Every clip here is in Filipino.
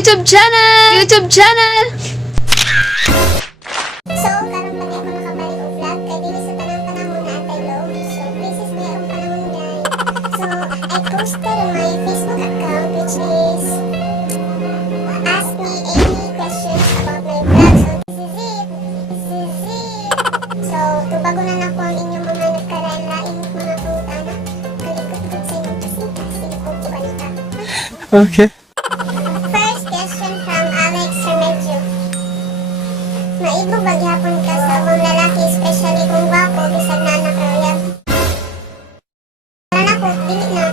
YouTube channel! YouTube channel! So, karon pa ako nakabalik og vlog kay dili sa tanang panahon na atay low. So, places na yung panahon guys. So, I posted on my Facebook account which is ask me any questions about my vlog. So, this is it. This is it. So, tubago na ko ang inyong mga nagkarain-lain mga pangutana. Kalikot-likot sa inyong kasita. Sinikot ko ba nita? Okay. First question from Alex Remedyo. Maibo bagyapon ka sa mga lalaki, especially kung gwapo, bisag na nakaruyab. Para na ko, dili na.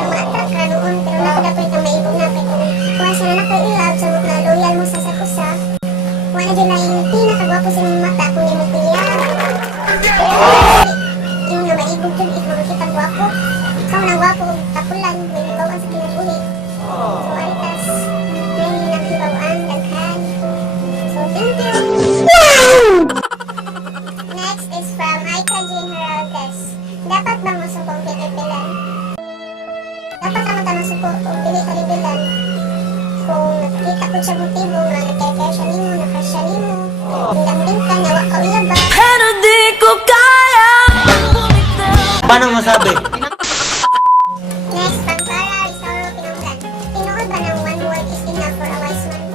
Yung ma-attract ka noon, pero nakadapoy ka maibog na kay kung kuha siya na nakailab, sabot na loyal mo sa sakusa. Kuha na dyan na yung pinakagwapo sa inyong mata kung di mo piliyab. Yung na maibog dyan, if makakita gwapo. Ikaw na gwapo, tapulan, may nagawaan sa kinabuhi. So, aritas, may naghibawaan, daghan. So, thank you. Next is from Aika Jean Heraldez. Dapat ba masukong pilipilan? Dapat naman tayo masukong kung pili kalibilan. Kung nakikita ko siya motibo, nga nagkaya siya nimo, nakasya nimo, hindang-hindang ka, nawa ka ulaba. Pero di ko kaya! Paano masabi? Next, from Clara Rizoro Pinunggan. Tinuod ba ng one word is enough for a wise man?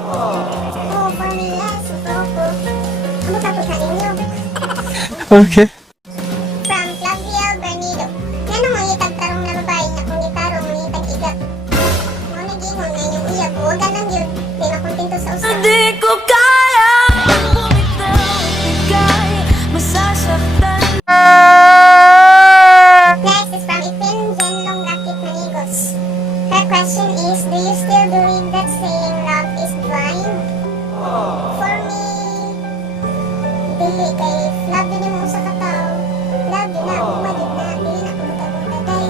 Oh, for me, yes. Opo. Ano tapos na ninyo? Okay. From Claviel Bernido. Yan ang mga itagtarong na babae na kung gitarong mga itag-igat. Mga nagingon na inyong uyab, huwag ka lang yun. Di na kontento sa usap. Di ko kaya! Bumitaw, bigay, masasaktan. Next is from Ipin Jenlong Rakit Manigos. Her question is, do you still believe that saying love is blind? For me, dili kay love din mo sa katao. Love din na, umadid na, dili na kumutagong tatay.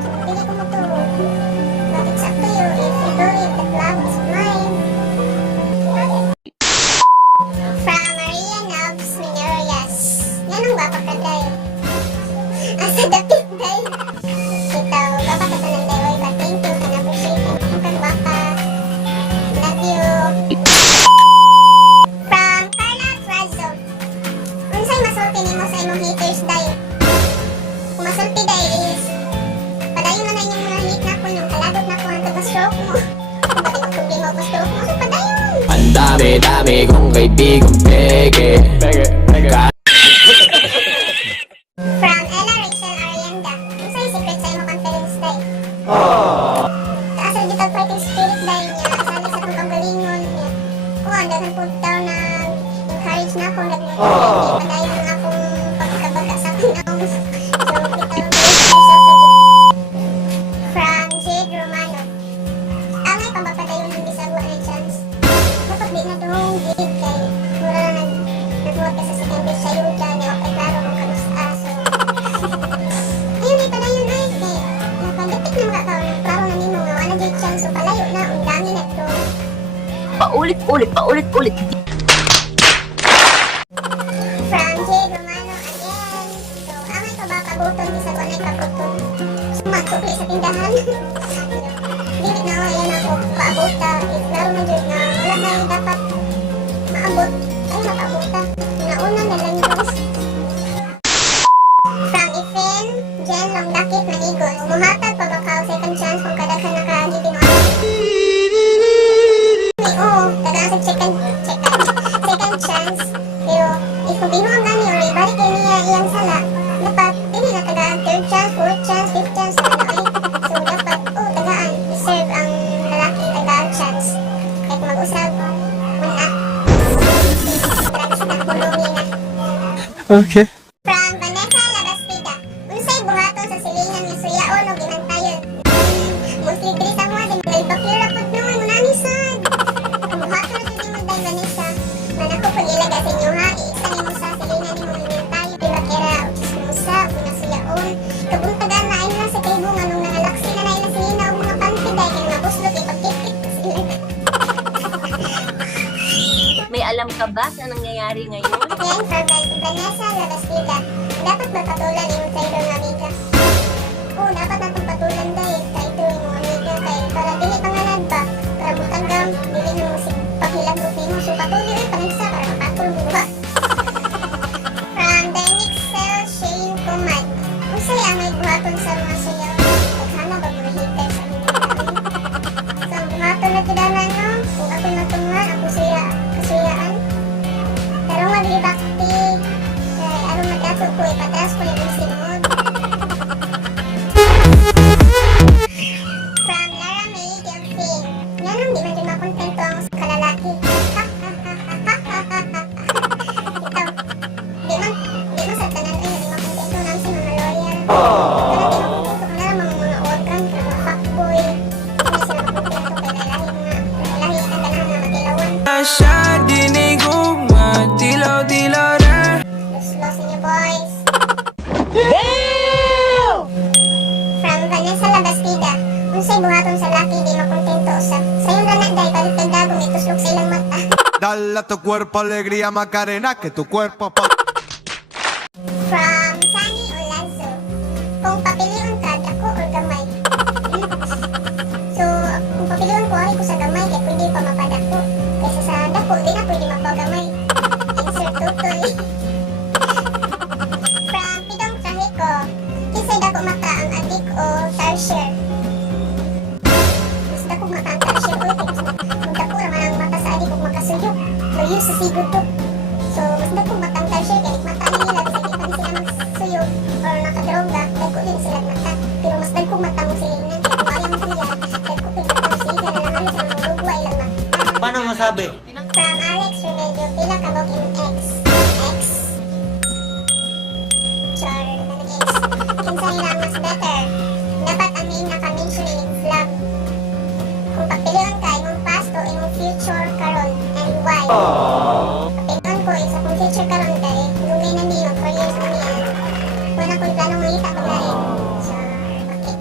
So, dili ko maturo. But it's up to you if you believe that love is blind. From Maria Nobs Minorias. Yan ang bapa ka dayo. Asa dapit dayo. Ito, bapa ka tanan dayo. But thank you, and appreciate it. Ang bapa. Love you. From Carla Frazo. Unsay masulti nimo sa imong haters dayo? Kung masulti dayo is padayon na inyong mga hate na ko yung kaladot na ko ang taga-stroke mo. Kung pati mo problema ko stroke mo, so padayon. Ang dami-dami kong kaibigang peke. From Ella Rachel Arienda. Unsay secret sa imong confidence dayo? Taas ang gitag fighting spirit dayo niya. Sali sa itong panggalingon niya. Kung ang daghang po daw na encourage na akong nag-encourage. Padayon ang akong pagkabaga sa pinang. So, bitaw from Jade Romano. Angay pambapadayon ng bisagwa na chance. Dapat di na doon Jade kay mura na naghuwag ka sa second base sa yuda niya. Okay, klaro kung kamusta. So, ayun ay padayon ay kay nakagatik na mga tao. Klaro na nimo nga wala Jade chance. So, palayo na. Ang dami na ito. Paulit-ulit, paulit-ulit. From Jade Romano again. So, amay ka ba kabuton bisag wala kabuton? Sumatukli sa tindahan. Dili na yan ako paabota. Klaro na Jade na wala na yung dapat maabot. Ay, makaabota. Nauna na lang yung From Ifin, Jen Longdakit Manigos. Muhatag pa ba ka o second chance kung kadaghan na ka-giving on? Oo, tagaan sa second chance. Pero, if mabinuang gani or ibalik kayo niya iyang sala, dapat, hindi na tagaan third chance, fourth chance, fifth chance, na ay. So, dapat, tagaan, deserve ang lalaki, tagaan chance. Kahit mag-usap, wala. Tragis na, kulungi na. Okay. From Vanessa Labastida. Unsay buhaton sa silingan ni suyaon o ginantayon? Mostly diri sa mga din nagpapira pud noon mo nani sad. Ang buhaton sa mo day Vanessa. Manako pag ilaga sa inyo ha, isa nimo sa silingan nimo ginantayon. Di ba kira o chismosa o nasuyaon. Kabuntagan na ay sa kay bunga nung nangalaksi na na silina o mga pantiday kay mga buslot ipagkikit sila. May alam ka ba sa nangyayari ngayon? Yan from Vanessa Labastida. Dapat ba patulan yung sa iyong amiga? Oo, dapat natong patulan dahil sa ito yung amiga kay para dili pangalan ba? Para butang ko, ipatras ko yung sinod. From Lara May Delphine. Ganun, di man din makontento ang kalalaki. Ito, di man sa tanan ay di makontento lang si mga lawyer. Pero di makontento ka na mga organ, mga fuckboy. Hindi sila makontento kaya lahi ang ganahan na magilawan. Siya dinig ugma, tilaw-tilaw na. Los niyo boys. From Vanessa Labastida. Unsay buhaton sa laki di makontento sa. Sayon ra na day balik kay dagom ituslok sa ilang mata. Dale a tu cuerpo alegría Macarena, que tu cuerpo pa... From Sunny Olazo. Kung papilion ka, dako or gamay? So, kung papilion ko, ay ko sa gamay, kaya pwede pa mapadako. Kaysa sa dako, di na pwede mapagamay. Insert tutoy. From Pidong Trahiko. Kisay dako mata ang adik o tarsier. Mas dako mata ang tarsier. Uy, kung dako naman ang mata sa adik kung makasuyok. Loyo sa sigod to. So, mas dako mata ang tarsier, kaya mata nila, kasi di pa din sila magsuyok or nakadroga, dako din sila mata. Pero mas dako mata mo sila inan, kaya kung ayaw mo sila, dako din mata sila, na naman sa mga lugwa ilang mata. Paano masabi? From Alex Remedio, pila ka bog in X. X. Char, nag-X. Kinsa nila mas better. Dapat ang main naka-mention in vlog. Kung papilion ka, imong past o imong future karon and why. Papilion ko, isa kong future karon kay dugay na niyo, 4 years na niya. Wala ko'y planong mangita ko na rin. Char, bakit?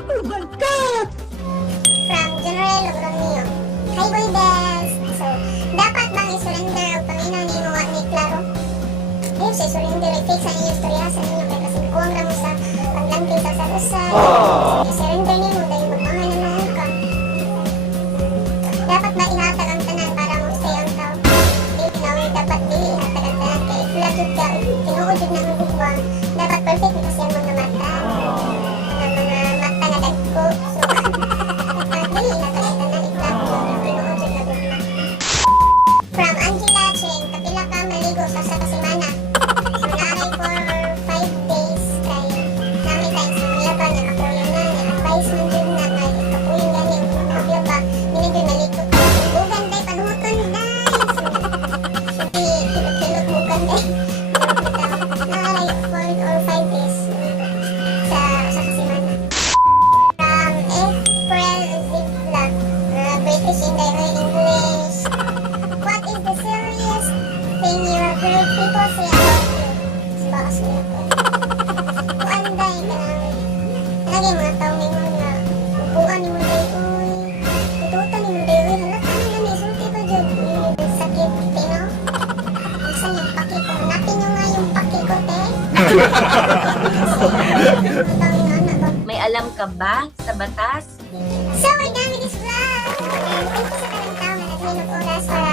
Oh my God! From General Logronio. Hi boy best! So, dapat bang i-surrender o pangina ni mo ni Claro? Ayun siya, surrender i-fix ang iyong storya sa inyo kaya kasi kuwang lang sa paglanting sa sarusay. I-surrender niyo dahil magmahal na noon ka. Dapat ba ihatag ang tanan para mo stay ang tao? Dili na dapat dili ihatag ang tanan kaya ifulagod ka, tinuod yun ng gugwa. Dapat perfect mo kasi ang mga mata. Ang mga mata na dagko. So, dapat dili ihatag ang tanan, ifulagod yun, tinuod yun na gugwa. From Angela Cheng, kapila ka maligo sa kasimana. So, naaray for 5 days kay namin tayo sa mga ba niya kapuyan na niya. Advice man dyan na kay kapuyan gani ang kapila ba. Minigyo maligo ka. Bugan day, panuhuton day. So, hilot-hilot bugan day. Naaray for 4 or 5 days sa kasimana. From April Zivlog, British Indirect English. What is the silliest thing you have heard people say about you? Sabas mo ko. Kuanday ka lang. Lagi mga tao ni mo na upuan ni mo day, uy. Tututan ni mo day, uy. Halata na gani, sulti ko dyan. Yung sakit, tino. Masa yung paki ko. Hanapin nyo nga yung paki ko, te. Tao ni nga na ba? May alam ka ba sa batas? So, we're done with this vlog. Thank you sa kanang tao na naghinag oras para